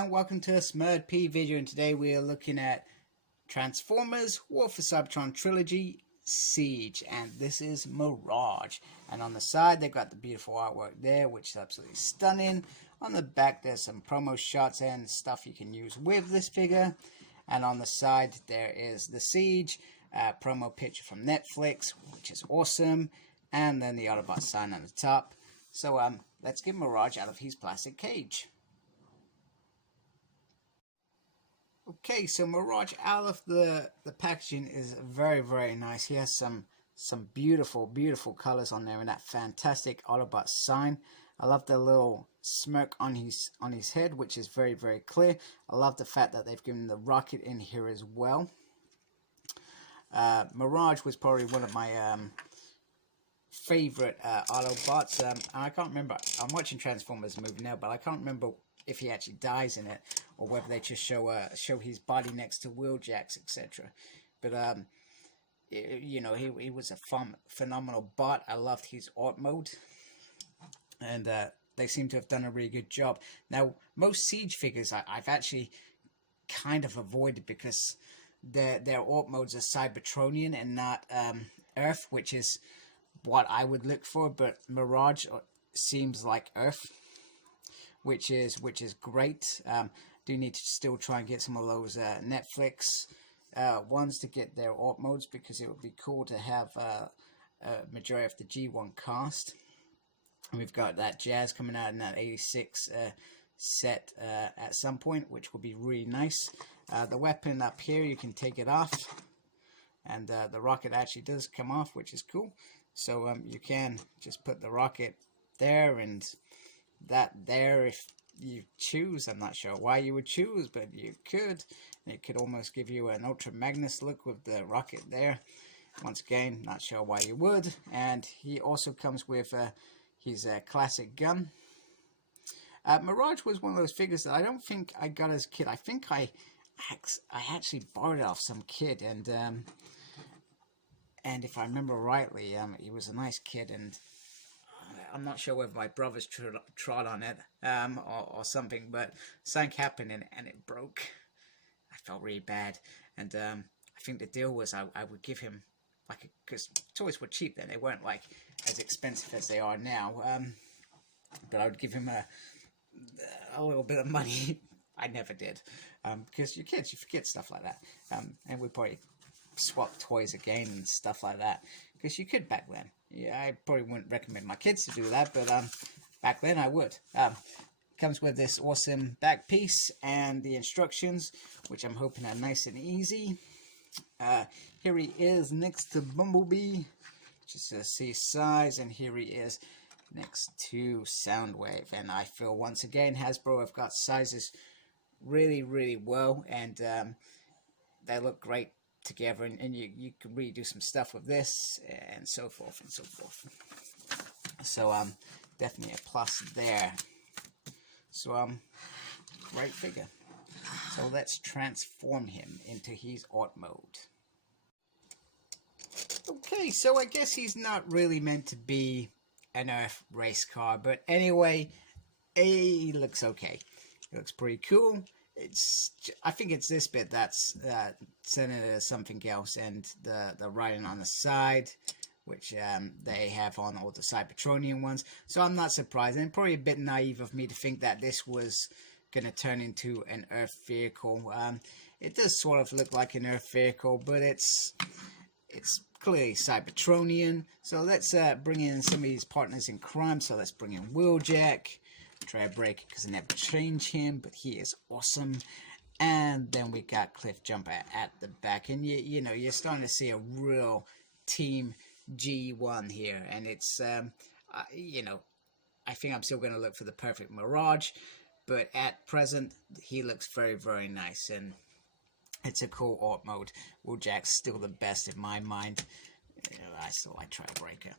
and welcome to a Smurd P video, and today we are looking at Transformers War for Cybertron Trilogy Siege, and this is Mirage. And on the side they've got the beautiful artwork there, which is absolutely stunning. On the back there's some promo shots and stuff you can use with this figure, and on the side there is the Siege promo picture from Netflix, which is awesome, and then the Autobot sign on the top. So let's get Mirage out of his plastic cage. Okay, so Mirage out of the packaging is very nice. He has some beautiful colors on there, and that fantastic Autobot sign. I love the little smirk on his head, which is very clear. I love the fact that they've given the rocket in here as well. Mirage was probably one of my favorite Autobots. And I can't remember. I'm watching Transformers movie now, but I can't remember if he actually dies in it, or whether they just show his body next to Wheeljacks, etc. But you know, he was a phenomenal bot. I loved his art mode, and they seem to have done a really good job. Now, most Siege figures I've actually kind of avoided because their art modes are Cybertronian and not Earth, which is what I would look for. But Mirage seems like Earth, which is great. Do need to still try and get some of those Netflix ones to get their art modes, because it would be cool to have a majority of the G1 cast. And we've got that Jazz coming out in that 86 set at some point, which will be really nice. The weapon up here, you can take it off, and the rocket actually does come off, which is cool. So you can just put the rocket there and that there if you choose. I'm not sure why you would choose, but you could. It could almost give you an Ultra Magnus look with the rocket there. Once again, not sure why you would. And he also comes with his classic gun. Mirage was one of those figures that I don't think I got as a kid. I think I actually borrowed it off some kid, and if I remember rightly, he was a nice kid, and I'm not sure whether my brothers trod on it or something, but something happened and it broke. I felt really bad, and I think the deal was I would give him, like, because toys were cheap then, they weren't like as expensive as they are now, but I would give him a little bit of money. I never did, because you're kids, you forget stuff like that, and we probably swap toys again and stuff like that, because you could back then. Yeah, I probably wouldn't recommend my kids to do that, but back then I would. Comes with this awesome back piece and the instructions, which I'm hoping are nice and easy. Here he is next to Bumblebee, just to see size, and here he is next to Soundwave. And I feel once again Hasbro have got sizes really well, and they look great together, and you can really do some stuff with this, and so forth and so forth. So definitely a plus there. So great figure. So let's transform him into his art mode. Okay, so I guess he's not really meant to be an Earth race car, but anyway, he looks okay. He looks pretty cool. I think it's this bit that's sent it as something else, and the writing on the side, which they have on all the Cybertronian ones. So I'm not surprised, and probably a bit naive of me to think that this was going to turn into an Earth vehicle. It does sort of look like an Earth vehicle, but it's clearly Cybertronian. So let's bring in some of these partners in crime. So let's bring in Wheeljack. Try a break because I never change him, but he is awesome. And then we got Cliffjumper at the back, and you know, you're starting to see a real team G1 here, and it's you know, I think I'm still going to look for the perfect Mirage, but at present he looks very nice, and it's a cool art mode. Wheeljack's still the best in my mind. I still like Trailbreaker.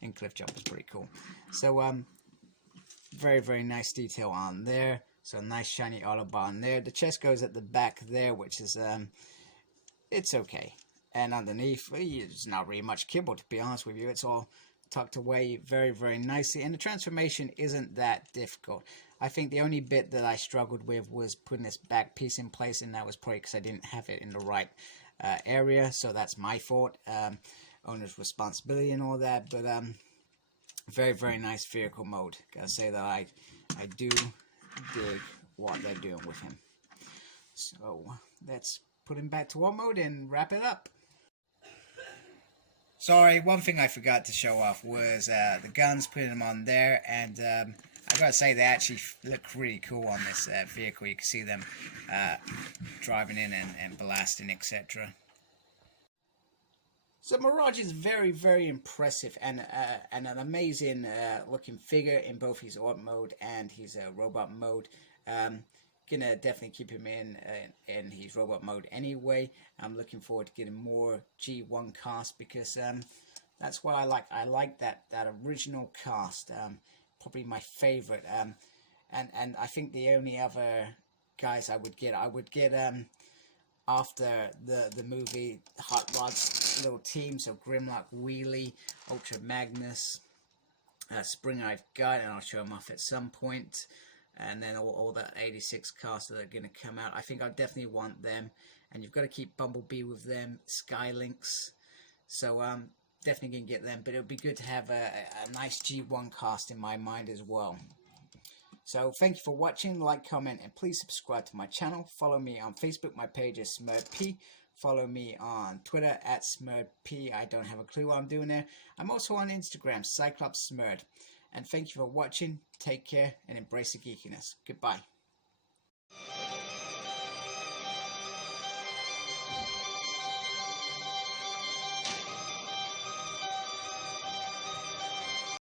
And Cliffjumper's pretty cool. So very nice detail on there. So nice shiny Autobot on there. The chest goes at the back there, which is it's okay. And underneath, there's not really much kibble, to be honest with you. It's all tucked away very nicely, and the transformation isn't that difficult. I think the only bit that I struggled with was putting this back piece in place, and that was probably because I didn't have it in the right area, so that's my fault. Owner's responsibility and all that, but very, very nice vehicle mode. Gotta say that I do dig what they're doing with him. So let's put him back to war mode and wrap it up. Sorry, one thing I forgot to show off was the guns, putting them on there, and I gotta say they actually look really cool on this vehicle. You can see them driving in and blasting, etc. So Mirage is very, very impressive and an amazing looking figure in both his auto mode and his robot mode. Gonna definitely keep him in his robot mode anyway. I'm looking forward to getting more G1 cast because that's what I like. I like that original cast. Probably my favorite. And I think the only other guys I would get after the movie Hot Rod's little team, so Grimlock, Wheelie, Ultra Magnus, Spring I've got, and I'll show them off at some point, and then all that 86 cast that are going to come out. I think I definitely want them, and you've got to keep Bumblebee with them, Skylinks, so definitely going to get them, but it would be good to have a nice G1 cast in my mind as well. So thank you for watching, like, comment, and please subscribe to my channel. Follow me on Facebook, my page is SmurDP. Follow me on Twitter at SmurDP. I don't have a clue what I'm doing there. I'm also on Instagram, Cyclops Smurd. And thank you for watching, take care, and embrace the geekiness. Goodbye.